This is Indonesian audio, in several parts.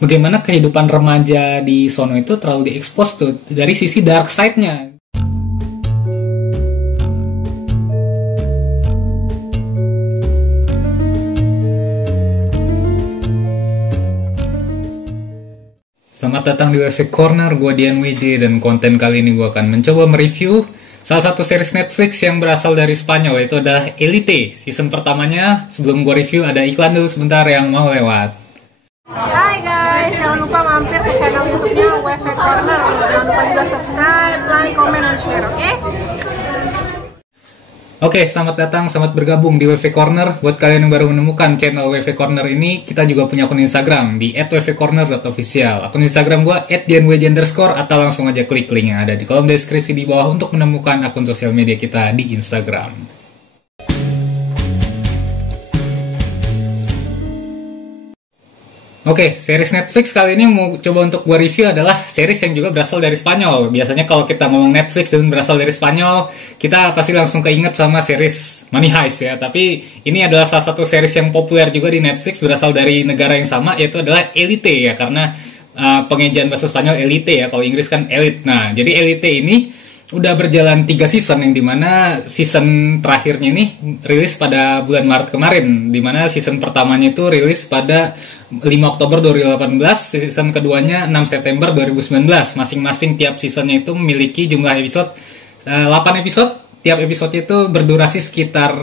bagaimana kehidupan remaja di sono itu terlalu diekspos tuh dari sisi dark side-nya. Selamat datang di WV Corner, gue Dian WJ, dan konten kali ini gue akan mencoba mereview salah satu series Netflix yang berasal dari Spanyol, yaitu adalah Elite. Season pertamanya, sebelum gue review ada iklan dulu sebentar yang mau lewat. Hai guys, jangan lupa mampir ke channel YouTube-nya WV Corner. Jangan lupa juga subscribe, like, comment, dan share, oke? Oke, selamat datang, selamat bergabung di WV Corner. Buat kalian yang baru menemukan channel WV Corner ini, kita juga punya akun Instagram di @wvcorner.official. Akun Instagram gua @dianwj_, atau langsung aja klik link yang ada di kolom deskripsi di bawah untuk menemukan akun sosial media kita di Instagram. Oke, series Netflix kali ini mau coba untuk gue review adalah series yang juga berasal dari Spanyol. Biasanya kalau kita ngomong Netflix dan berasal dari Spanyol, kita pasti langsung keinget sama series Money Heist ya. Tapi ini adalah salah satu series yang populer juga di Netflix, berasal dari negara yang sama, yaitu adalah Elite ya. Karena pengejaan bahasa Spanyol Elite ya, kalau Inggris kan Elite. Nah, jadi Elite ini udah berjalan 3 season, yang dimana season terakhirnya ini rilis pada bulan Maret kemarin, dimana season pertamanya itu rilis pada 5 Oktober 2018, season keduanya 6 September 2019. Masing-masing tiap seasonnya itu memiliki jumlah episode 8 episode. Tiap episode itu berdurasi sekitar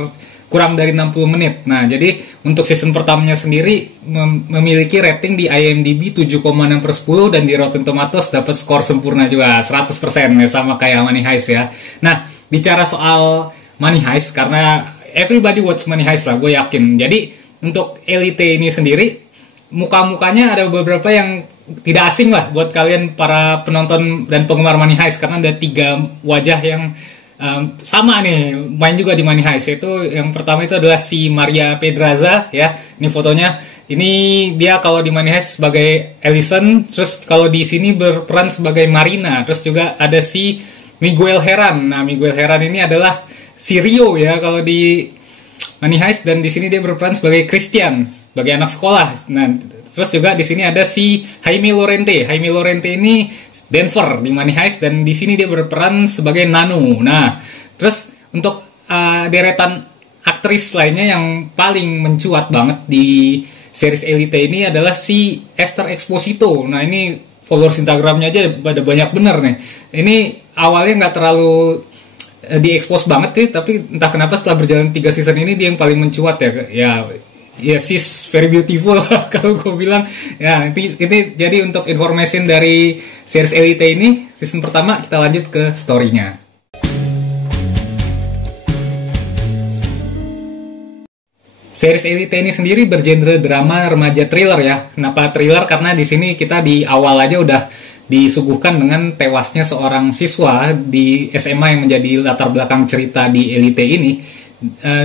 kurang dari 60 menit. Nah, jadi untuk season pertamanya sendiri memiliki rating di IMDb 7,6/10 dan di Rotten Tomatoes dapat skor sempurna juga 100% ya, sama kayak Money Heist ya. Nah, bicara soal Money Heist, karena everybody watch Money Heist lah, gue yakin. Jadi untuk Elite ini sendiri, muka-mukanya ada beberapa yang tidak asing lah buat kalian para penonton dan penggemar Money Heist, karena ada 3 wajah yang sama nih, main juga di Money Heist. Itu yang pertama itu adalah si Maria Pedraza ya. Ini fotonya. Ini dia kalau di Money Heist sebagai Allison, terus kalau di sini berperan sebagai Marina. Terus juga ada si Miguel Herran. Nah, Miguel Herran ini adalah si Rio ya kalau di Money Heist, dan di sini dia berperan sebagai Christian, sebagai anak sekolah. Nah, terus juga di sini ada si Jaime Lorente. Jaime Lorente ini Denver di Money Heist, dan di sini dia berperan sebagai Nanu. Nah, terus untuk deretan aktris lainnya yang paling mencuat banget di series Elite ini adalah si Esther Exposito. Nah, ini followers Instagramnya aja pada banyak bener nih. Ini awalnya nggak terlalu diekspos banget sih, tapi entah kenapa setelah berjalan 3 season ini dia yang paling mencuat ya. Ya, she's very beautiful kalau gue bilang. Ya, ini jadi untuk informasi dari series Elite ini, season pertama, kita lanjut ke story-nya. Series Elite ini sendiri bergenre drama remaja thriller ya. Kenapa thriller? Karena di sini kita di awal aja udah disuguhkan dengan tewasnya seorang siswa di SMA yang menjadi latar belakang cerita di Elite ini.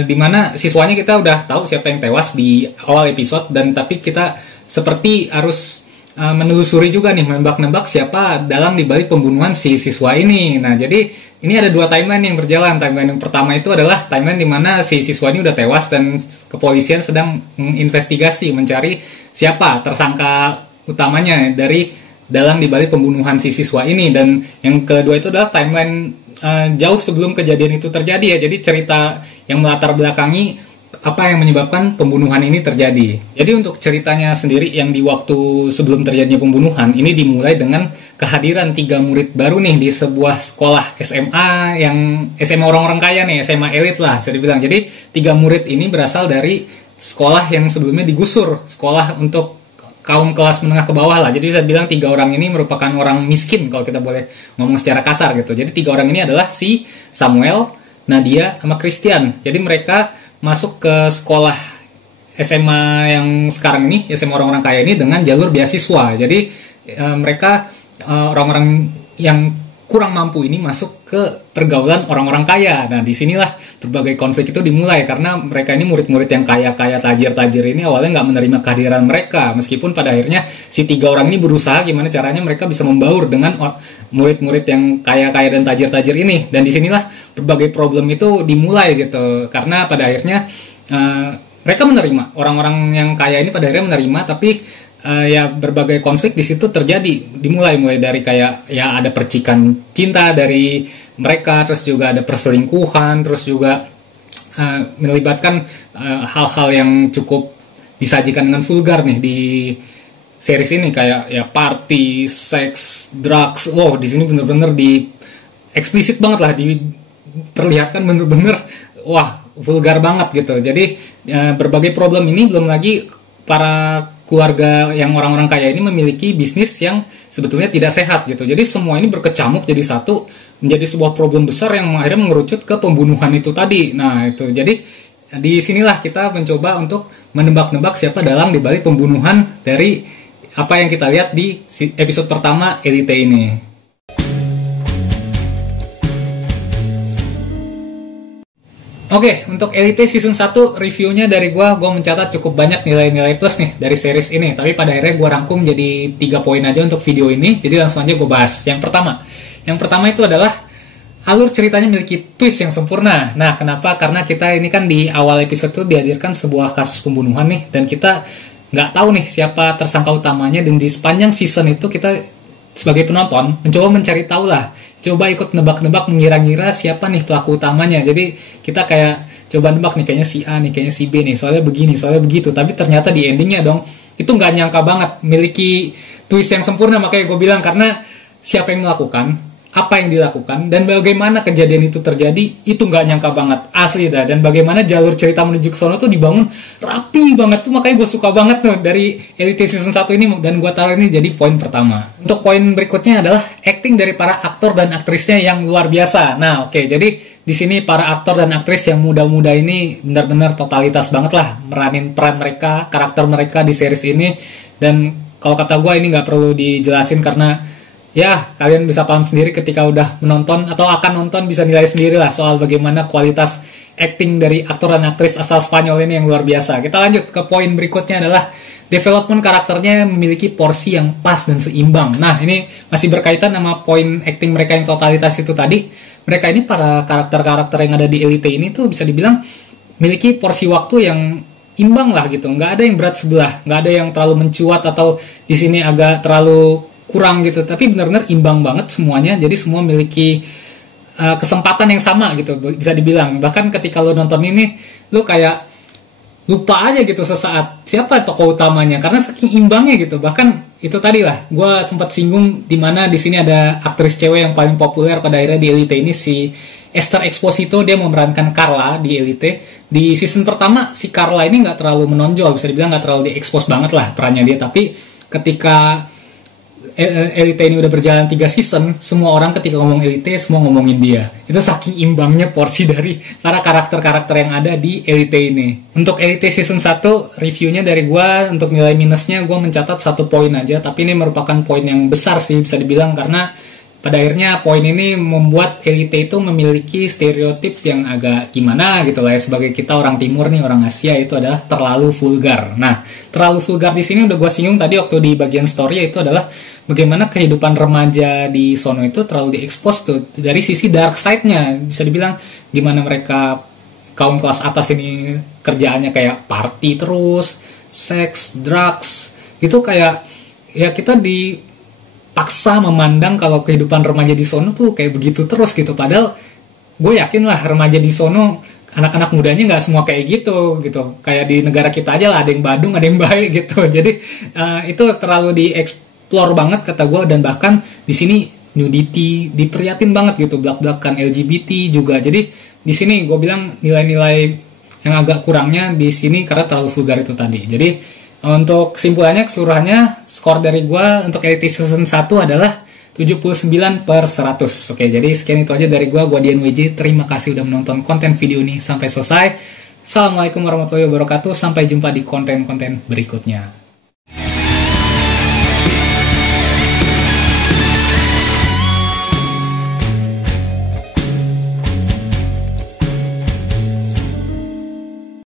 Dimana siswanya kita udah tahu siapa yang tewas di awal episode, dan tapi kita seperti harus menelusuri juga nih, menebak-nebak siapa dalang dibalik pembunuhan si siswa ini. Nah, jadi ini ada 2 timeline yang berjalan. Timeline yang pertama itu adalah timeline dimana si siswa ini udah tewas dan kepolisian sedang menginvestigasi, mencari siapa tersangka utamanya dari dalang dibalik pembunuhan si siswa ini. Dan yang kedua itu adalah timeline jauh sebelum kejadian itu terjadi ya. Jadi cerita yang melatar belakangi apa yang menyebabkan pembunuhan ini terjadi. Jadi untuk ceritanya sendiri yang di waktu sebelum terjadinya pembunuhan ini dimulai dengan kehadiran 3 murid baru nih di sebuah sekolah SMA, yang SMA orang-orang kaya nih, SMA elit lah bisa dibilang. Jadi 3 murid ini berasal dari sekolah yang sebelumnya digusur, sekolah untuk kaum kelas menengah ke bawah lah. Jadi bisa bilang 3 orang ini merupakan orang miskin kalau kita boleh ngomong secara kasar gitu. Jadi 3 orang ini adalah si Samuel, Nadia, sama Christian. Jadi mereka masuk ke sekolah SMA yang sekarang ini, SMA orang-orang kaya ini, dengan jalur beasiswa. Jadi mereka orang-orang yang kurang mampu ini masuk ke pergaulan orang-orang kaya. Nah, disinilah berbagai konflik itu dimulai, karena mereka ini murid-murid yang kaya-kaya, tajir-tajir ini awalnya nggak menerima kehadiran mereka, meskipun pada akhirnya si 3 orang ini berusaha gimana caranya mereka bisa membaur dengan murid-murid yang kaya-kaya dan tajir-tajir ini. Dan disinilah berbagai problem itu dimulai gitu, karena pada akhirnya mereka menerima, orang-orang yang kaya ini pada akhirnya menerima, tapi ya berbagai konflik di situ terjadi, dimulai dari kayak ya ada percikan cinta dari mereka, terus juga ada perselingkuhan, terus juga melibatkan hal-hal yang cukup disajikan dengan vulgar nih di series ini, kayak ya party, seks, drugs. Wow, di sini bener-bener di eksplisit banget lah, diperlihatkan bener-bener wah vulgar banget gitu. Jadi berbagai problem ini, belum lagi para keluarga yang orang-orang kaya ini memiliki bisnis yang sebetulnya tidak sehat gitu. Jadi semua ini berkecamuk jadi satu, menjadi sebuah problem besar yang akhirnya mengerucut ke pembunuhan itu tadi. Nah itu, jadi di sinilah kita mencoba untuk menebak-nebak siapa dalang dibalik pembunuhan dari apa yang kita lihat di episode pertama Elite ini. Oke, untuk Elite Season 1 reviewnya dari gue mencatat cukup banyak nilai-nilai plus nih dari series ini. Tapi pada akhirnya gue rangkum jadi 3 poin aja untuk video ini. Jadi langsung aja gue bahas. Yang pertama itu adalah alur ceritanya memiliki twist yang sempurna. Nah, kenapa? Karena kita ini kan di awal episode itu dihadirkan sebuah kasus pembunuhan nih. Dan kita nggak tahu nih siapa tersangka utamanya. Dan di sepanjang season itu kita sebagai penonton mencoba mencari tahu lah, coba ikut nebak-nebak, mengira-ngira siapa nih pelaku utamanya. Jadi kita kayak coba nebak nih, kayaknya si A nih, kayaknya si B nih, soalnya begini, soalnya begitu. Tapi ternyata di endingnya dong itu nggak nyangka banget, memiliki twist yang sempurna. Makanya gue bilang, karena siapa yang melakukan, apa yang dilakukan, dan bagaimana kejadian itu terjadi, itu nggak nyangka banget, asli dah. Dan bagaimana jalur cerita menuju ke sono tuh dibangun rapi banget tuh, makanya gue suka banget tuh dari Elite Season 1 ini, dan gue taruh ini jadi poin pertama. Untuk poin berikutnya adalah acting dari para aktor dan aktrisnya yang luar biasa. Nah oke, jadi di sini para aktor dan aktris yang muda-muda ini benar-benar totalitas banget lah meranin peran mereka, karakter mereka di series ini. Dan kalau kata gue ini nggak perlu dijelasin, karena ya, kalian bisa paham sendiri ketika udah menonton atau akan nonton, bisa nilai sendiri lah soal bagaimana kualitas acting dari aktor dan aktris asal Spanyol ini yang luar biasa. Kita lanjut ke poin berikutnya adalah development karakternya memiliki porsi yang pas dan seimbang. Nah, ini masih berkaitan sama poin acting mereka yang totalitas itu tadi. Mereka ini, para karakter-karakter yang ada di Elite ini tuh bisa dibilang memiliki porsi waktu yang imbang lah gitu. Nggak ada yang berat sebelah, nggak ada yang terlalu mencuat atau di sini agak terlalu kurang gitu, tapi benar-benar imbang banget semuanya. Jadi semua memiliki kesempatan yang sama gitu, bisa dibilang. Bahkan ketika lo nonton ini, lo kayak lupa aja gitu sesaat siapa tokoh utamanya, karena saking imbangnya gitu. Bahkan itu tadi lah, gue sempat singgung di mana di sini ada aktris cewek yang paling populer pada akhirnya di Elite ini, si Esther Exposito. Dia memerankan Carla di Elite. Di season pertama si Carla ini nggak terlalu menonjol, bisa dibilang nggak terlalu diekspos banget lah perannya dia. Tapi ketika Elite ini udah berjalan 3 season, semua orang ketika ngomong Elite semua ngomongin dia. Itu saking imbangnya porsi dari para karakter-karakter yang ada di Elite ini. Untuk Elite Season 1 reviewnya dari gua, untuk nilai minusnya gua mencatat 1 poin aja. Tapi ini merupakan poin yang besar sih bisa dibilang, karena pada akhirnya poin ini membuat Elite itu memiliki stereotip yang agak gimana gitu lah ya. Sebagai kita orang timur nih, orang Asia, itu adalah terlalu vulgar. Nah, terlalu vulgar di sini udah gue singgung tadi waktu di bagian story, yaitu adalah bagaimana kehidupan remaja di sono itu terlalu diekspos tuh dari sisi dark side-nya. Bisa dibilang gimana mereka kaum kelas atas ini kerjaannya kayak party terus, seks, drugs gitu. Kayak ya kita dipaksa memandang kalau kehidupan remaja di sono tuh kayak begitu terus gitu. Padahal gue yakin lah remaja di sono, anak-anak mudanya nggak semua kayak gitu. Kayak di negara kita aja lah, ada yang badung, ada yang baik gitu. Jadi itu terlalu dieksplor banget kata gue. Dan bahkan di sini nudity diperlihatin banget gitu, belak-belakan LGBT juga. Jadi di sini gue bilang nilai-nilai yang agak kurangnya di sini karena terlalu vulgar itu tadi. Jadi untuk kesimpulannya, keseluruhannya skor dari gue untuk Elite Season 1 adalah 79/100. Oke, jadi sekian itu aja dari gue Dian WJ. Terima kasih udah menonton konten video ini sampai selesai. Assalamualaikum warahmatullahi wabarakatuh. Sampai jumpa di konten-konten berikutnya.